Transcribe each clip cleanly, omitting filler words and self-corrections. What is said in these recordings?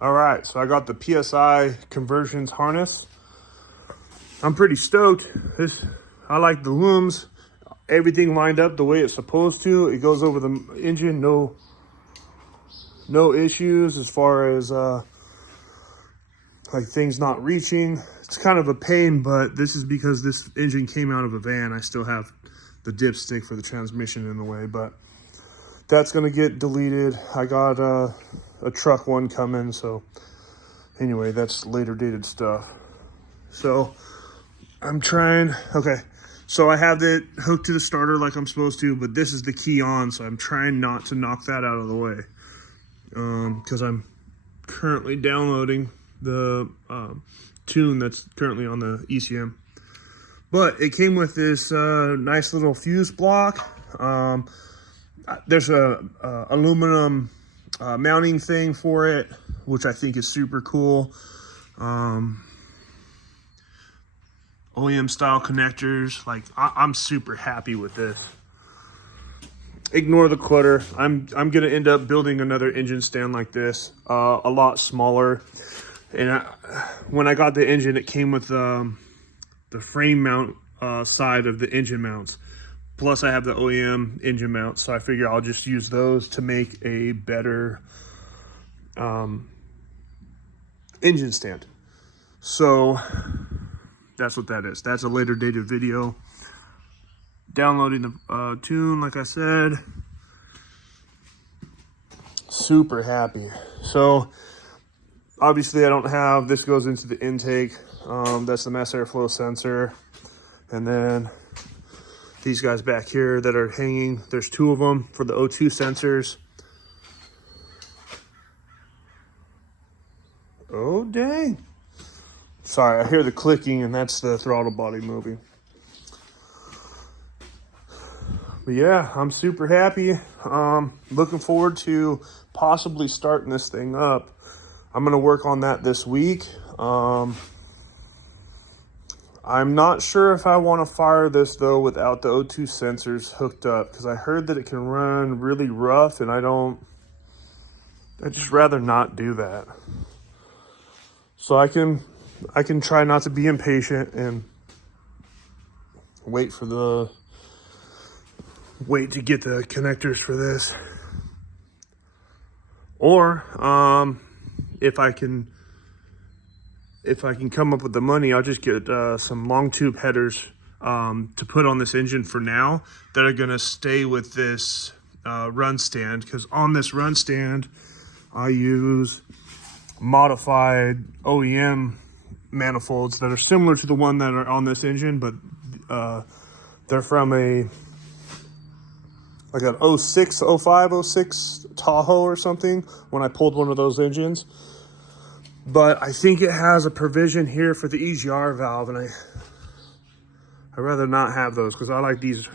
All right, so I got the PSI conversions harness. I'm pretty stoked. I like the looms. Everything lined up the way it's supposed to. It goes over the engine, no issues as far as like things not reaching. It's kind of a pain, but this is because this engine came out of a van. I still have the dipstick for the transmission in the way, but that's gonna get deleted. I got a truck one coming, so anyway, that's later dated stuff. So I'm trying, okay, so I have it hooked to the starter like I'm supposed to, but this is the key on, so I'm trying not to knock that out of the way, because I'm currently downloading the tune that's currently on the ECM. But it came with this nice little fuse block. There's a aluminum mounting thing for it, which I think is super cool. OEM style connectors. Like I'm super happy with this. Ignore the clutter. I'm gonna end up building another engine stand like this, a lot smaller. And when I got the engine, it came with the frame mount side of the engine mounts. Plus I have the OEM engine mounts, so I figure I'll just use those to make a better engine stand. So that's what that is. That's a later dated video. Downloading the tune, like I said. Super happy. So obviously I don't have, this goes into the intake. That's the mass airflow sensor. And then these guys back here that are hanging, there's two of them for the O2 sensors. Oh, dang. Sorry, I hear the clicking, and that's the throttle body moving. But yeah, I'm super happy. Looking forward to possibly starting this thing up. I'm gonna work on that this week. I'm not sure if I want to fire this though without the O2 sensors hooked up, because I heard that it can run really rough, and I'd just rather not do that. So I can try not to be impatient and wait to get the connectors for this. Or if I can come up with the money, I'll just get some long tube headers to put on this engine for now that are gonna stay with this run stand, because on this run stand I use modified OEM manifolds that are similar to the one that are on this engine, but they're from like an 06, 05, 06 Tahoe or something, when I pulled one of those engines. But I think it has a provision here for the EGR valve, and I'd rather not have those, because I like these,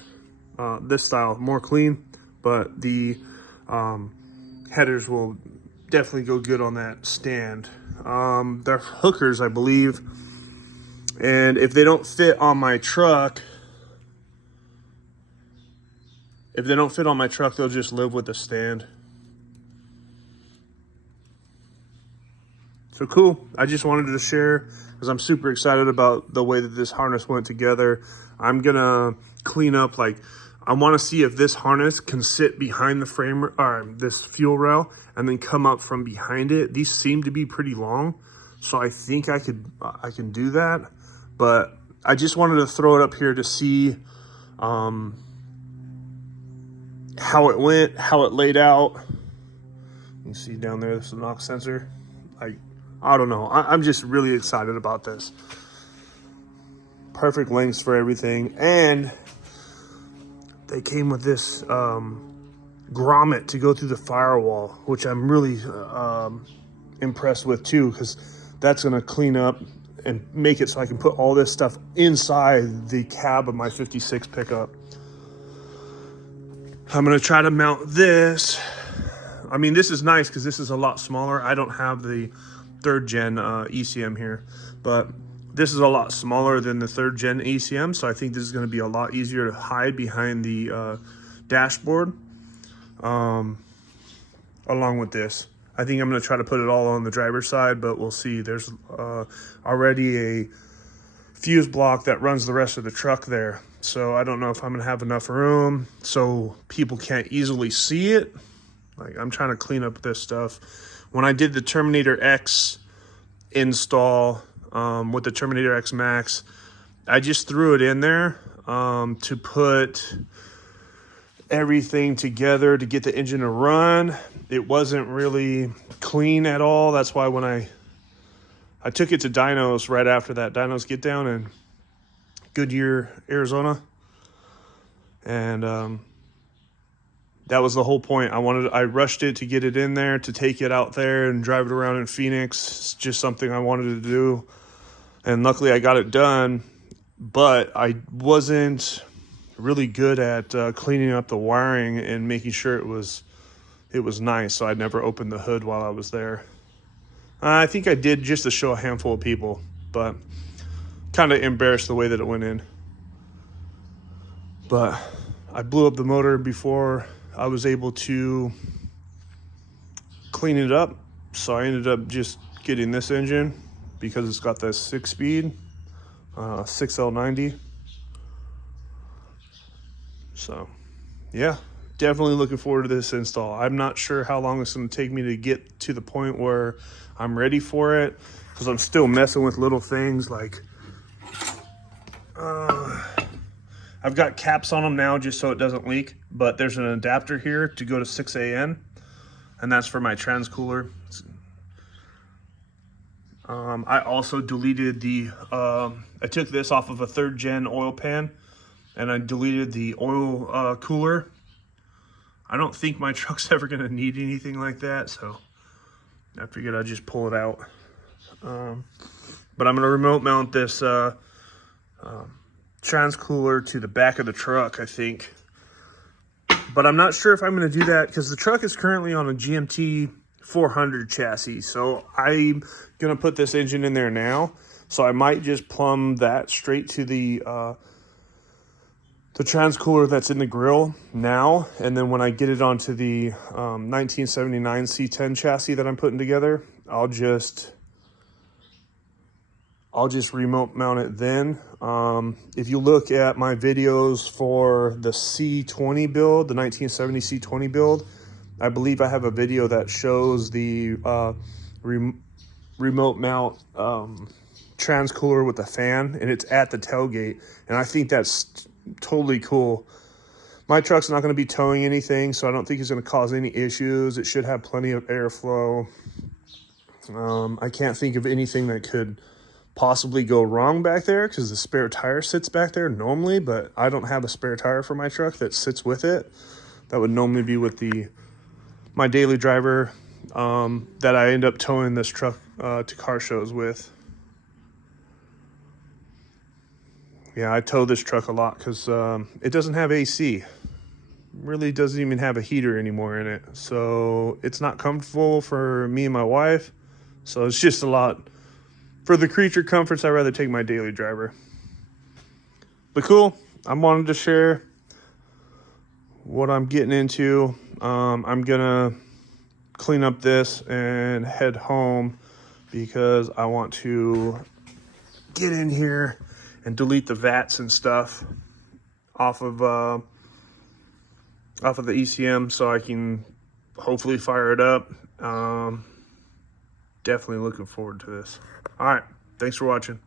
this style more clean, but the headers will definitely go good on that stand. They're hookers, I believe, and if they don't fit on my truck, they'll just live with the stand. So cool. I just wanted to share, because I'm super excited about the way that this harness went together. I'm gonna clean up, like, I want to see if this harness can sit behind the frame, or this fuel rail, and then come up from behind it. These seem to be pretty long, so I think I can do that. But I just wanted to throw it up here to see how it went, how it laid out. You can see down there, this is the knock sensor. I don't know. I'm just really excited about this. Perfect lengths for everything. And they came with this grommet to go through the firewall, which I'm really impressed with too, because that's going to clean up and make it so I can put all this stuff inside the cab of my 56 pickup. I'm going to try to mount this. I mean, this is nice because this is a lot smaller. I don't have the 3rd gen ECM here, but this is a lot smaller than the 3rd gen ECM, so I think this is going to be a lot easier to hide behind the dashboard along with this. I think I'm going to try to put it all on the driver's side, but we'll see. There's already a fuse block that runs the rest of the truck there. So I don't know if I'm going to have enough room so people can't easily see it. Like, I'm trying to clean up this stuff. When I did the Terminator X install with the Terminator X Max, I just threw it in there to put everything together to get the engine to run. It wasn't really clean at all. That's why when I took it to dynos right after that dynos get down in Goodyear, Arizona, and that was the whole point. I rushed it to get it in there, to take it out there and drive it around in Phoenix. It's just something I wanted to do, and luckily I got it done. But I wasn't really good at cleaning up the wiring and making sure it was nice, so I never opened the hood while I was there. I think I did just to show a handful of people, but kind of embarrassed the way that it went in. But I blew up the motor before I was able to clean it up, so I ended up just getting this engine because it's got the 6-speed 6L90. So yeah, definitely looking forward to this install. I'm not sure how long it's going to take me to get to the point where I'm ready for it, because I'm still messing with little things like I've got caps on them now just so it doesn't leak, but there's an adapter here to go to 6AN, and that's for my transcooler. I also deleted the I took this off of a 3rd gen oil pan, and I deleted the oil cooler. I don't think my truck's ever going to need anything like that, so I figured I'd just pull it out. But I'm going to remote mount this transcooler to the back of the truck, I think. But I'm not sure if I'm going to do that because the truck is currently on a GMT 400 chassis. So I'm going to put this engine in there now. So I might just plumb that straight to the transcooler that's in the grill now, and then when I get it onto the 1979 C10 chassis that I'm putting together, I'll just remote mount it then. If you look at my videos for the C20 build, the 1970 C20 build, I believe I have a video that shows the remote mount transcooler with the fan, and it's at the tailgate, and I think that's totally cool. My truck's not going to be towing anything, so I don't think it's going to cause any issues. It should have plenty of airflow. I can't think of anything that could possibly go wrong back there because the spare tire sits back there normally, but I don't have a spare tire for my truck that sits with it. That would normally be with my daily driver that I end up towing this truck to car shows with. Yeah, I tow this truck a lot because it doesn't have AC. Really doesn't even have a heater anymore in it. So it's not comfortable for me and my wife. So it's just a lot. For the creature comforts, I'd rather take my daily driver. But cool, I wanted to share what I'm getting into. I'm going to clean up this and head home because I want to get in here and delete the vats and stuff off of the ECM so I can hopefully fire it up. Definitely looking forward to this. All right, thanks for watching.